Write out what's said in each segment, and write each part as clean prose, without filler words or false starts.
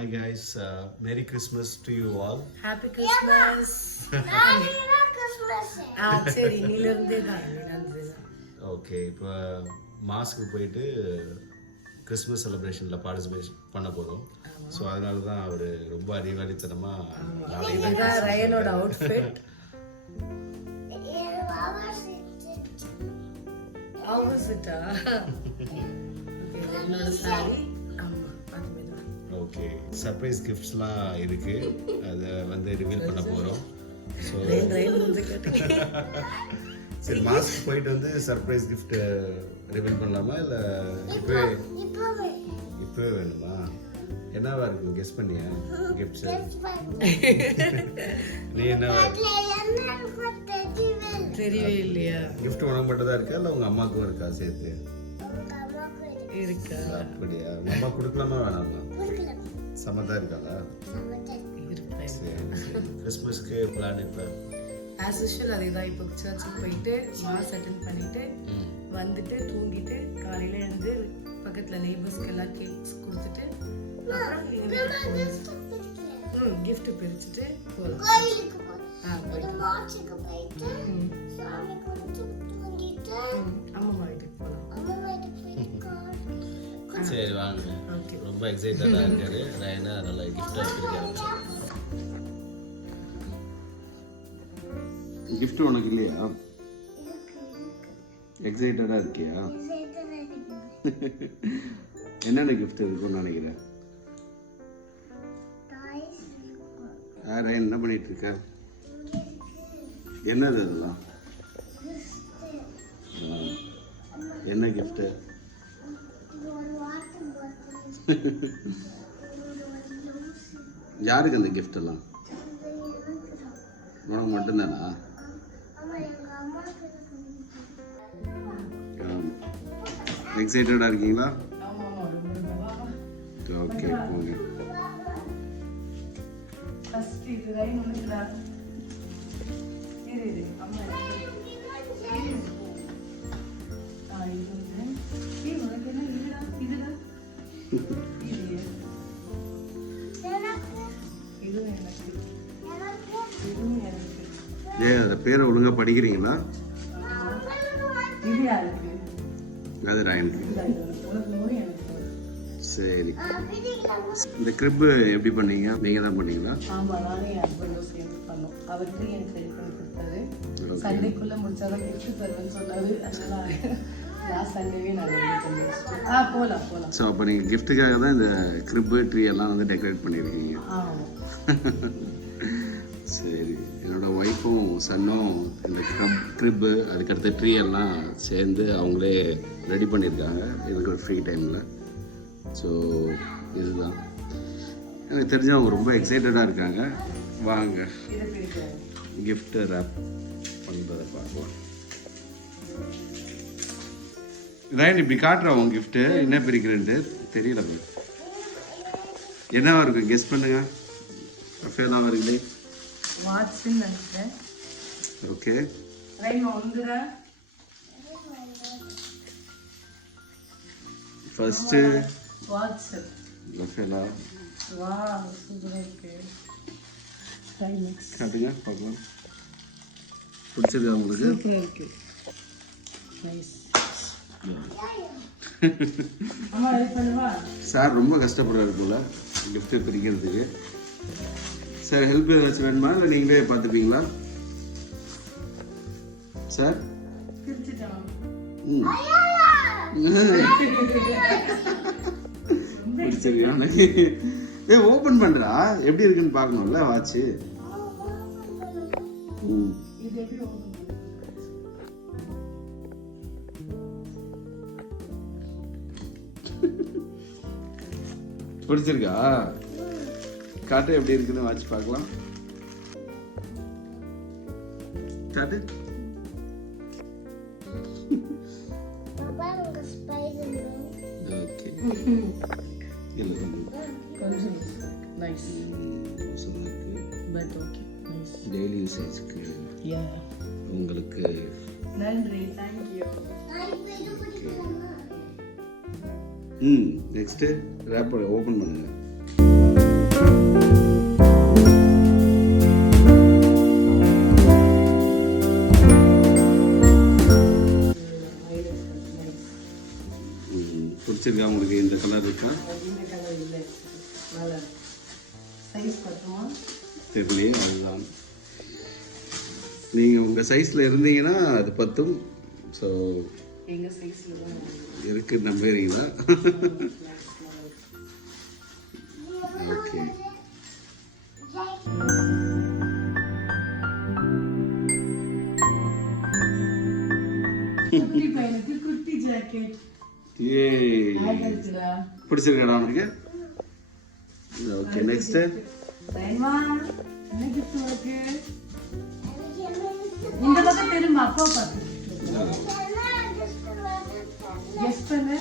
Hi guys, Merry Christmas to you all. Happy Christmas. சரி நீலிருந்தே தான் நன்றி. ஓகே, இப்போ மாஸ்க்கு போயிட்டு கிறிஸ்மஸ் செலிப்ரேஷனில் பார்ட்டிசிபேட் பண்ண போகிறோம். ஸோ அதனால தான் அவர் ரொம்ப அறிவாளித்தனமாக நாளைக்கு ரயனோட அவுட்ஃபிட். ஆப்போசிட்டா என்னோட சாரி. ஓகே, சர்ப்ரைஸ் கிஃப்ட்ஸ்லாம் இருக்குது, அதை வந்து ரிவீல் பண்ண போகிறோம். ஸோ சரி, மாஸ்க் போயிட்டு வந்து சர்ப்ரைஸ் கிஃப்ட் ரிவீல் பண்ணலாமா இல்லை இப்போவே வேணுமா? என்னவா இருக்கும் கெஸ் பண்ணியா கிஃப்ட்ஸ்? நீ என்னவா தெரியவே இல்லையா? கிஃப்ட் உனக்கு மட்டும் தான் இருக்கா இல்லை உங்கள் அம்மாவுக்கும் இருக்கா சேர்த்து? இருக்கா? அப்படியா? உங்கள் அம்மா கொடுக்கலாமா வேணாமா? சமத்தா இருக்காளா? கிறிஸ்மஸ்க்கு பிளான் இப்போ ஆஸ் யூஷுவல் அதே தான். இப்போ சர்ச்சுக்கு போயிட்டு மாஸ் அட்டென்ட் பண்ணிட்டு வந்துட்டு தூங்கிட்டு காலையில் எழுந்து பக்கத்தில் நெய்பர்ஸ்க்கு எல்லாம் கேக்ஸ் கொடுத்துட்டு அப்புறம் கிஃப்ட் பிரிச்சுட்டு அம்மா வீட்டுக்கு போகலாம். சரி வாங்க. ரொம்ப எக்ஸைட்டடாக இருக்காரு ரயனா, நல்லா கிஃப்டாக வச்சிருக்காரு. கிஃப்ட் உனக்கு இல்லையா? எக்ஸைட்டடாக இருக்கியா? என்னென்ன கிஃப்ட் இருக்குன்னு நினைக்கிறேன்? ரயன் என்ன பண்ணிட்டு இருக்க? என்னது அதெல்லாம்? என்ன கிஃப்ட்டு? யாருக்கு அந்த கிஃப்ட் எல்லாம்? உனக்கு மட்டும்தானா? எக்ஸைட்டடா இருக்கீங்களா? ஓகே போங்க. அந்த பேரை ஒழுங்கா படிக்கிறீங்களா? அது ரயனுக்கு. சரி, இந்த கிரிப் எப்படி பண்ணீங்க? நீங்க தான் பண்ணீங்களா? ஆமா, நானே என் ஹஸ்பண்டும் சேர்ந்து பண்ணோம். அவருக்கு எனக்கு ரெடி பண்ணி கொடுத்தாரு. சண்டேக்குள்ள முடிச்சாதான் கிஃப்ட் தருவேன்னு சொன்னாரு. அதனால லாஸ்ட் சண்டேவே நான் ரெடி பண்ணி வச்சிட்டேன். போலாம். ஸோ அப்போ நீங்கள் கிஃப்ட்டுக்காக தான் இந்த கிரிப்பு ட்ரீ எல்லாம் வந்து டெக்கரேட் பண்ணியிருக்கீங்க. சரி, என்னோடய ஒய்ஃபும் சன்னும் இந்த கிரிப்பு அதுக்கடுத்த ட்ரீ எல்லாம் சேர்ந்து அவங்களே ரெடி பண்ணியிருக்காங்க எனக்கு ஒரு ஃப்ரீ டைமில். ஸோ இதுதான் எனக்கு தெரிஞ்சு அவங்க ரொம்ப எக்ஸைட்டடாக இருக்காங்க. வாங்க கிஃப்ட்டை ரேப் பண்ணுறதை பார்க்கலாம். ரயன் இப்படி காட்டுறா உன் கிஃப்ட்டு என்ன பிரிக்கிறேன்ட்டு தெரியல. என்னவா இருக்கும் கெஸ் பண்ணுங்க. ரஃபேலாக வருங்களே. வாட்ஸ்ன்னு நினைக்கிறேன். ஓகே, ஃபர்ஸ்ட்டு வாட்ஸ் ரஃபேலா. வாவ், சூப்பரா இருக்கு. காட்டுங்க பார்க்கலாம். பிடிச்சிருக்கா உங்களுக்கு? சூப்பரா இருக்கு. நைஸ். அம்மா ஹெல்ப் பண்ணுவா? சார் ரொம்ப கஷ்டப்படுறாரு போல கிஃப்ட்டு பிரிக்கிறதுக்கு. சார் ஹெல்ப் ஏதாச்சும் வேணுமா இல்லை நீங்களே பார்த்துப்பீங்களா சார்? பிடிச்சிருக்கா எனக்கு? ஓப்பன் பண்ணுறா எப்படி இருக்குன்னு பார்க்கணும்ல வாட்ச்சு. பிடிச்சிருக்கா? காட்டு எப்படி இருக்குன்னு வாட்ச் பார்க்கலாம். காட்டு. ஓகே, இல்லை கொஞ்சம் நைஸ். பட் ஓகே, டெய்லி யூசேஜ்க்கு உங்களுக்கு நன்றி. தேங்க்யூ. நெக்ஸ்ட்டு ரேப்பர் ஓப்பன் பண்ணுங்கள். பிடிச்சிருக்கா உங்களுக்கு? இந்த கலர் இருக்கா? இந்த கலர் இல்லை, நல்லா சைஸ் பத்துமா தெரியலையே. அதுதான் நீங்கள் உங்கள் சைஸில் இருந்தீங்கன்னா அது பத்தும். ஸோ எங்கள் சைஸில் தான் இருக்குது, நம்புறீங்களா? ஓகே. குட்டி பையனுக்கு குட்டி ஜாக்கெட் ஏய், ஆயிடுச்சுடா. பிடிச்சிருக்கா உனக்கு? Okay, next. தைமா, என்ன gift உனக்கு? இந்த பக்கம் திரும்ப அப்பா பார்த்து கெஸ் பண்ணு.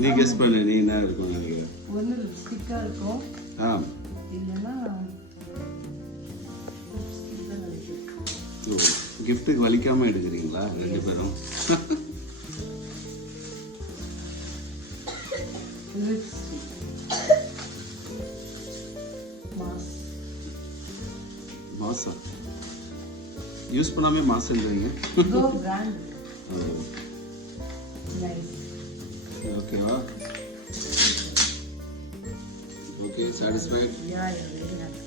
நீ கெஸ் பண்ணு, நீ என்ன இருக்கும் நினைக்கிறேன்? ஒன்று லிப்ஸ்டிக்காக இருக்கும், ஆ, இல்லைன்னா lipstick தான் நினைக்கிறேன். ஓ, கிஃப்ட்டுக்கு வலிக்காமல் எடுக்கிறீங்களா ரெண்டு பேரும்? Lipstick. Mask. மாசா யூஸ் பண்ணாமே மாசுன்றீங்க. Go brand. ஓ, Nice. ஓகேவா? Okay, satisfied? Yeah, very nice.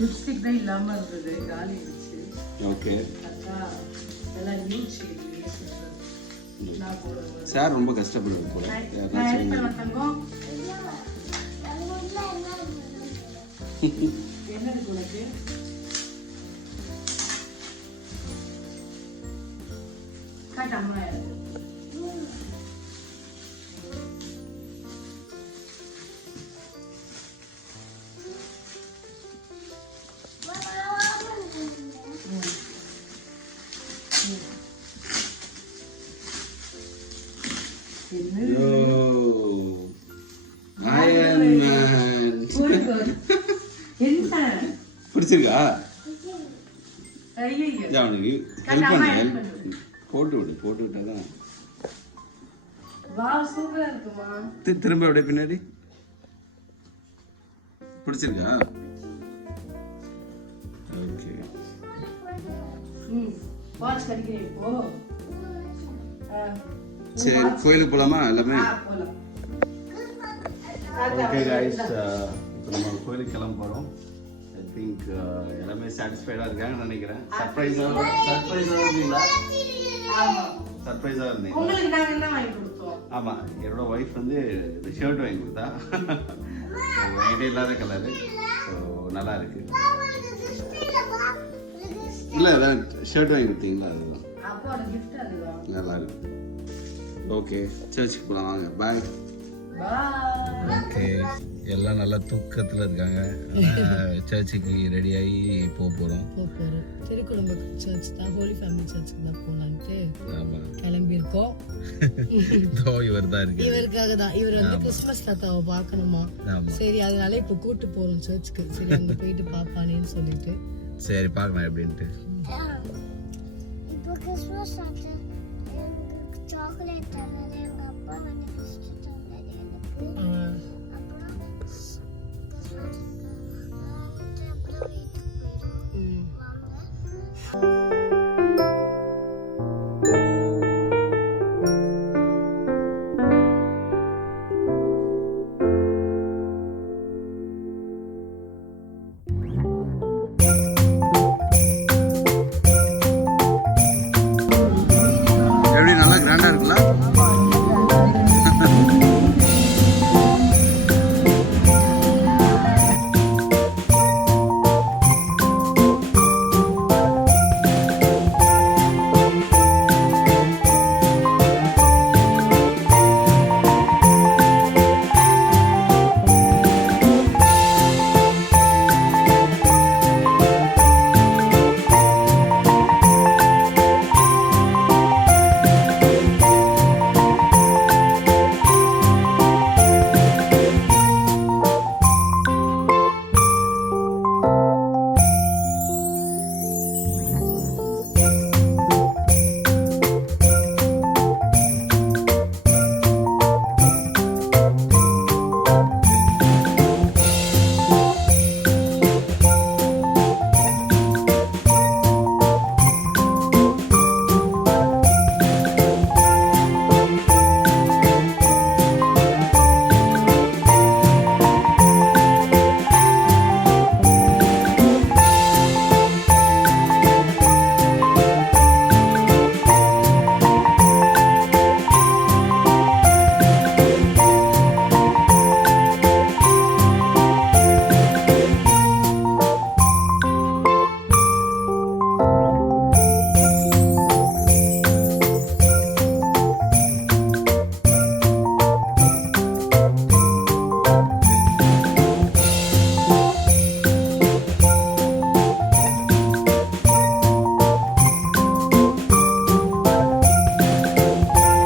Lipstick தான் இல்லாம இருந்தது, காலி இருந்துச்சு. ஓகே. அக்கா எல்லாம் நியூ ஷேட் நான் போடுவேன். சார் ரொம்ப கஷ்டப்படுறது போல. நான் யாராச்சும் எடுத்து தங்கம் என்ன இருக்கு உனக்கு? காட்டு அம்மா யாரு? Yo, Iron Man. என்ன? பிடிச்சிருக்கா? ஐயோ இதான் அவனுக்கு கண்ணா, ஹெல்ப் அம்மா பண்ணு. help பண்ணு. போட்டு விட்டாதான். வா, சூப்பரா இருக்குமா? திரும்ப அப்படியே பின்னாடி. பிடிச்சிருக்கா? ஓகே. வாட்ச் கடிக்கிறேன் இப்போ. சரி, கோயிலுக்கு போலாமா எல்லாமே? போலாம். ஓகே கைஸ், இப்போ நம்ம கோயிலுக்கு கிளம்ப போகிறோம். ஐ திங்க் எல்லாமே சாட்டிஸ்ஃபைடாக இருக்காங்கன்னு நினைக்கிறேன். சர்ப்ரைஸாக இருந்தீங்களா? ஆமா. சர்ப்ரைஸாக இருந்தீங்களா? உங்களுக்கு நாங்க என்ன வாங்கி கொடுத்தோம்? ஆமாம், என்னோட ஒய்ஃப் வந்து இந்த ஷர்ட் வாங்கி கொடுத்தா. என்கிட்ட இல்லாத கலரு. ஸோ நல்லா இருக்கு. இல்லை, அதான் ஷர்ட் வாங்கி கொடுத்தீங்களா? அதுதான் அப்போட gift அதுதான். நல்லா இருக்கு. ஓகே, சர்ச்சுக்கு போகலாம், வாங்க. பாய். Bye. ஓகே, எல்லாம் நல்லா தூக்கத்தில் இருக்காங்க. சர்ச்சுக்கு ரெடியாகி போக போகிறோம். திருக்குடும்ப சர்ச் தான், ஹோலி ஃபேமிலி சர்ச்சுக்கு தான் போகலான்ட்டு ஆமாம், கிளம்பியிருக்கோம். இவர் தான் இருக்கு. இவருக்காக தான். இவர் வந்து கிறிஸ்மஸ் தாத்தாவை பார்க்கணுமா, சரி அதனால இப்போ கூட்டு போறோம் சர்ச்சுக்கு. சரி அங்க போயிட்டு பாப்பானேன்னு சொல்லிட்டு. சரி, பார்க்கலாம் எப்படின்ட்டு. இப்போ கிறிஸ்மஸ் தாத்தா சாக்லேட் தரதே